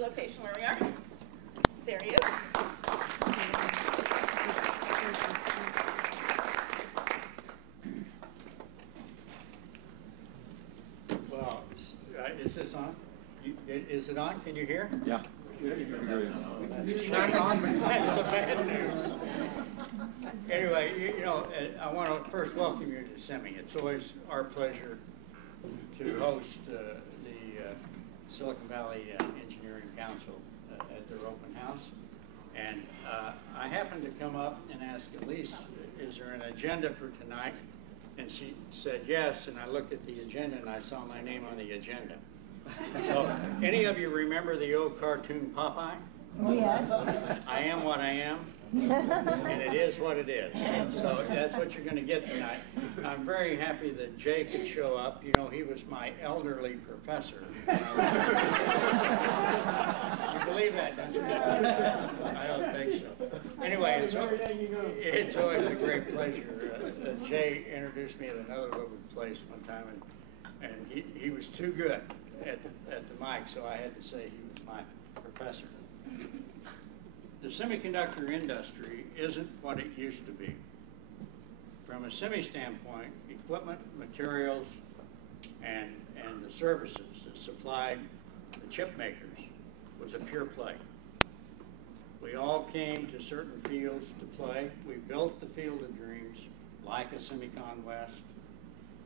Location where we are. There he is. Well, is this on? Is it on? Can you hear? Yeah. That's the bad news. Anyway, you know, I want to first welcome you to SEMI. It's always our pleasure to host the Silicon Valley Engineering Council at their open house. And I happened to come up and ask Elise, is there an agenda for tonight? And she said yes, and I looked at the agenda and I saw my name on the agenda. So, any of you remember the old cartoon Popeye? Yes. I am what I am, and it is what it is. So that's what you're going to get tonight. I'm very happy that Jay could show up. You know, he was my elderly professor. You believe that, don't you? I don't think so. Anyway, it's always a great pleasure. Jay introduced me at another little place one time, and he was too good at the mic, so I had to say he was my professor. The semiconductor industry isn't what it used to be. From a semi standpoint, equipment, materials, and the services that supplied the chip makers was a pure play. We all came to certain fields to play. We built the field of dreams like a Semicon West,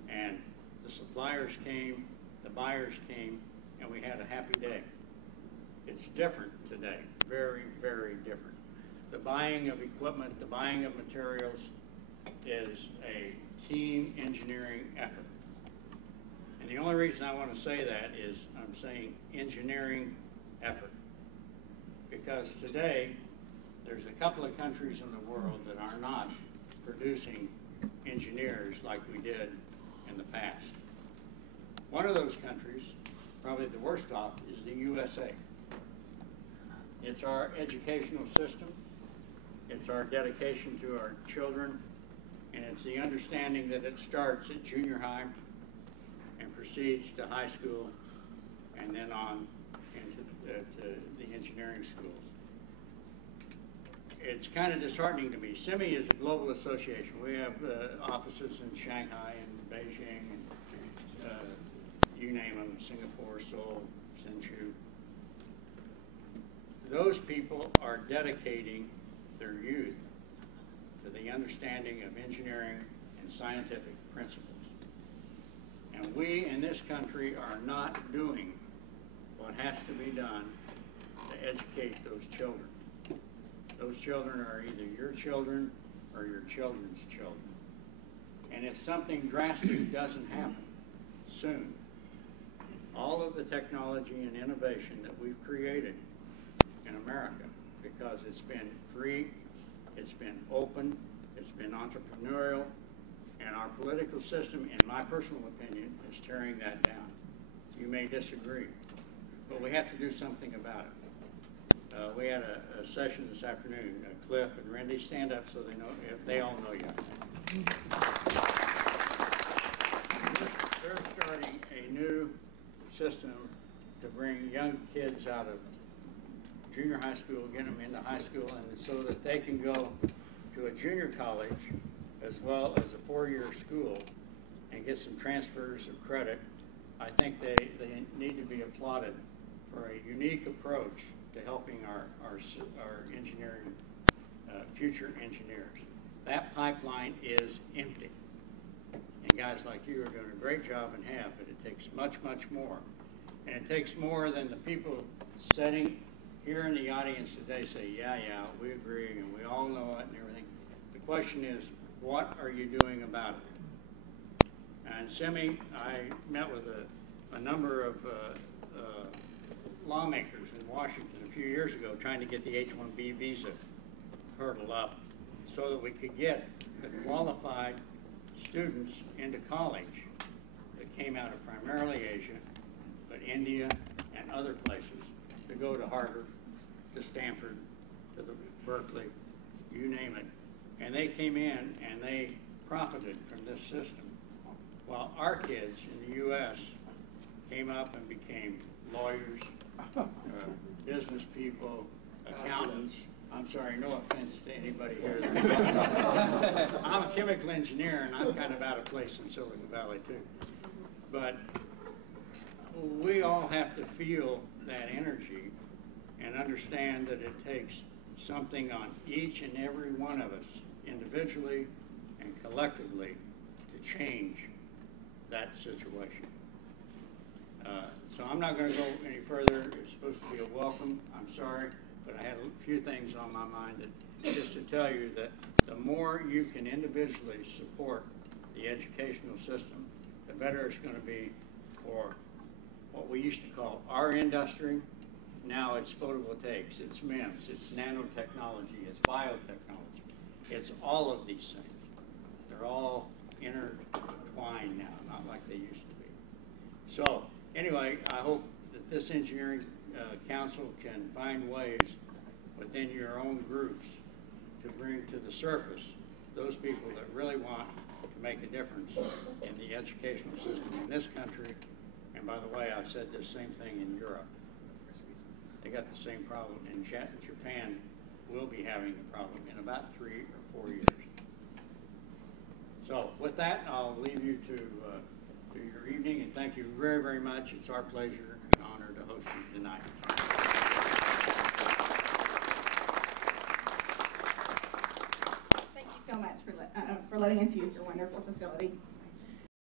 and the suppliers came, the buyers came, and we had a happy day. It's different today, very, very different. The buying of equipment, the buying of materials is a team engineering effort. And the only reason I want to say that is I'm saying engineering effort. Because today, there's a couple of countries in the world that are not producing engineers like we did in the past. One of those countries, probably the worst off, is the USA. It's our educational system, it's our dedication to our children, and it's the understanding that it starts at junior high and proceeds to high school and then on into the engineering schools. It's kind of disheartening to me. SEMI is a global association. We have offices in Shanghai and Beijing and you name them, Singapore, Seoul, Hsinchu. Those people are dedicating their youth to the understanding of engineering and scientific principles. And we in this country are not doing what has to be done to educate those children. Those children are either your children or your children's children. And if something drastic doesn't happen soon, all of the technology and innovation that we've created in America, because it's been free, it's been open, it's been entrepreneurial, and our political system, in my personal opinion, is tearing that down. You may disagree, but we have to do something about it. We had a session this afternoon. Cliff and Randy, stand up so they know, if they all know you. They're starting a new system to bring young kids out of junior high school, get them into high school, and so that they can go to a junior college as well as a 4-year school and get some transfers of credit. I think they need to be applauded for a unique approach to helping our engineering, future engineers. That pipeline is empty. And guys like you are doing a great job and have, but it takes much, much more. And it takes more than the people sitting here in the audience today say, yeah, we agree, and we all know it and everything. The question is, what are you doing about it? And SEMI, I met with a number of lawmakers in Washington a few years ago trying to get the H-1B visa hurdle up so that we could get the qualified students into college that came out of primarily Asia, but India and other places, to go to Harvard, to Stanford, to the Berkeley, you name it. And they came in and they profited from this system. While our kids in the U.S. came up and became lawyers, business people, accountants. I'm sorry, no offense to anybody here. I'm a chemical engineer, and I'm kind of out of place in Silicon Valley, too. But we all have to feel that energy and understand that it takes something on each and every one of us, individually and collectively, to change that situation. So I'm not going to go any further. It's supposed to be a welcome. I'm sorry, but I had a few things on my mind that, just to tell you that the more you can individually support the educational system, the better it's going to be for what we used to call our industry. Now it's photovoltaics, it's MEMS, it's nanotechnology, it's biotechnology. It's all of these things. They're all intertwined now, not like they used to be. So anyway, I hope that this engineering council can find ways within your own groups to bring to the surface those people that really want to make a difference in the educational system in this country. And by the way, I've said this same thing in Europe. They got the same problem in Japan. Will be having the problem in about 3 or 4 years. So with that, I'll leave you to your evening, and thank you very, very much. It's our pleasure and honor to host you tonight. Thank you so much for letting us use your wonderful facility.